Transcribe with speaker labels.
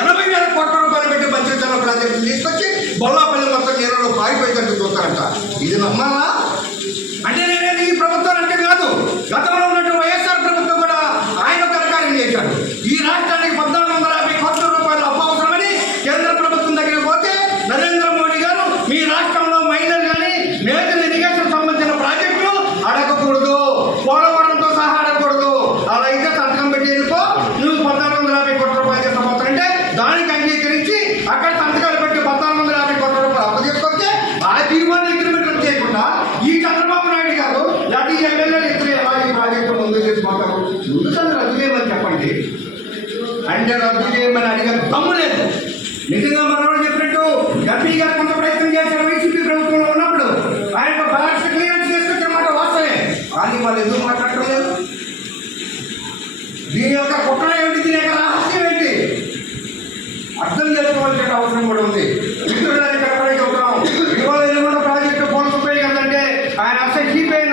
Speaker 1: ఎనభై వేల కోట్ల రూపాయలు పెట్టి పంచాయతీరాజ్ ప్రాజెక్టులు తీసుకొచ్చి బొల్లాపల్లి మొత్తం నీళ్ళలో పారిపోయేటట్టు చూస్తారంట. ఇది నమ్మాలా ప్రాజెక్టు ముందు చేసుకుంటారు ముందు రద్దు చేయమని చెప్పండి? అంటే రద్దు చేయమని అడిగే దమ్ము లేదు. నిజంగా మనవాడు చెప్పినట్టు ఎంపీ గారు కొంత ప్రయత్నం చేశారు వైసీపీ ప్రభుత్వంలో ఉన్నప్పుడు. ఆయన బ్యాలెన్స్ క్లియరెన్స్ చేసుకొచ్చే వాస్తవే కానీ వాళ్ళు ఎందుకు మాట్లాడలేదు దీని యొక్క కుట్ర ఏమిటి దీని యొక్క రహస్యం ఏంటి? అర్థం చేసుకోవాల్సిన అవసరం కూడా ఉంది.